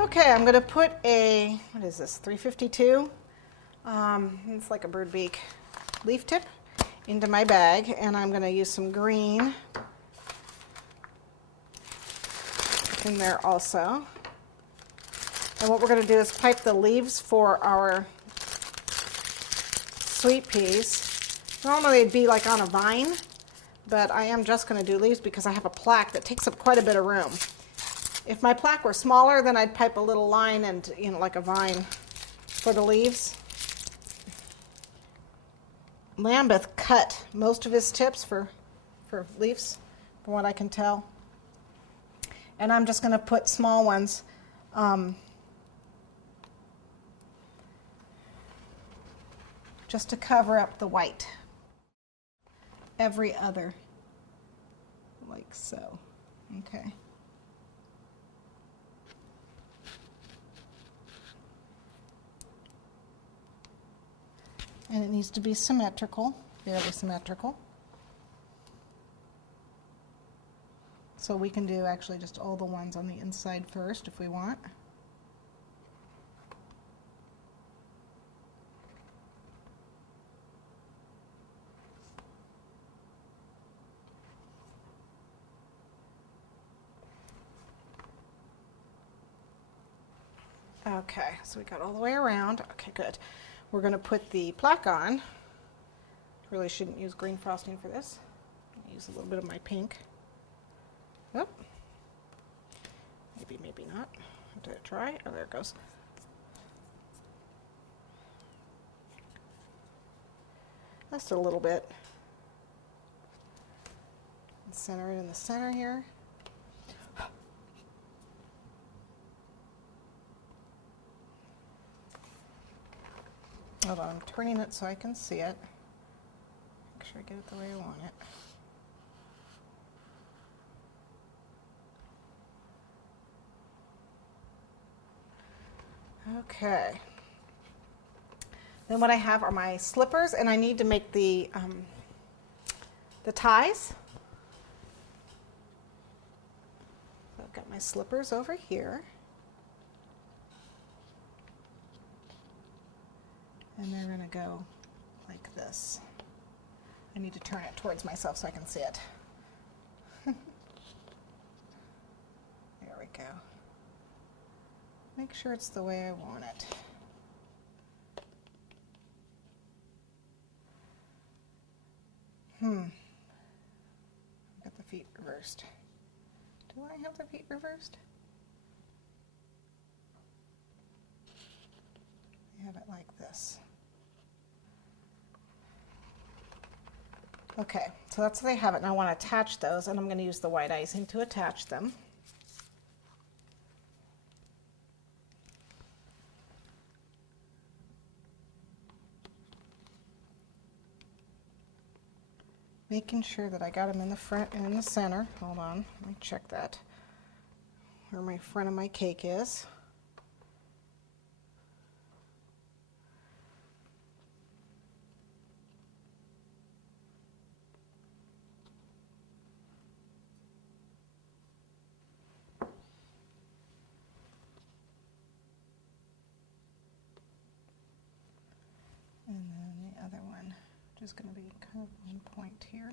Okay, I'm going to put a, what is this, 352? It's like a bird beak leaf tip into my bag, and I'm going to use some green in there also. And what we're going to do is pipe the leaves for our sweet peas. Normally it'd be like on a vine, but I am just going to do leaves because I have a plaque that takes up quite a bit of room. If my plaque were smaller, then I'd pipe a little line and, you know, like a vine for the leaves. Lambeth cut most of his tips for leaves, from what I can tell. And I'm just going to put small ones. Just to cover up the white. Every other, like so. Okay. And it needs to be symmetrical, fairly symmetrical. So we can do actually just all the ones on the inside first if we want. Okay, so we got all the way around. Okay, good. We're going to put the plaque on. Really shouldn't use green frosting for this. I'll use a little bit of my pink. Yep. Maybe, maybe not. Did it dry? Oh, there it goes. Just a little bit. Center it in the center here. Hold on, I'm turning it so I can see it. Make sure I get it the way I want it. Okay. Then what I have are my slippers, and I need to make the ties. So I've got my slippers over here. And they're going to go like this. I need to turn it towards myself so I can see it. There we go. Make sure it's the way I want it. I've got the feet reversed. Do I have the feet reversed? I have it like this. Okay, so that's how they have it. Now I want to attach those, and I'm going to use the white icing to attach them. Making sure that I got them in the front and in the center. Hold on, let me check that. Where my front of my cake is. And then the other one, just going to be kind of one point here.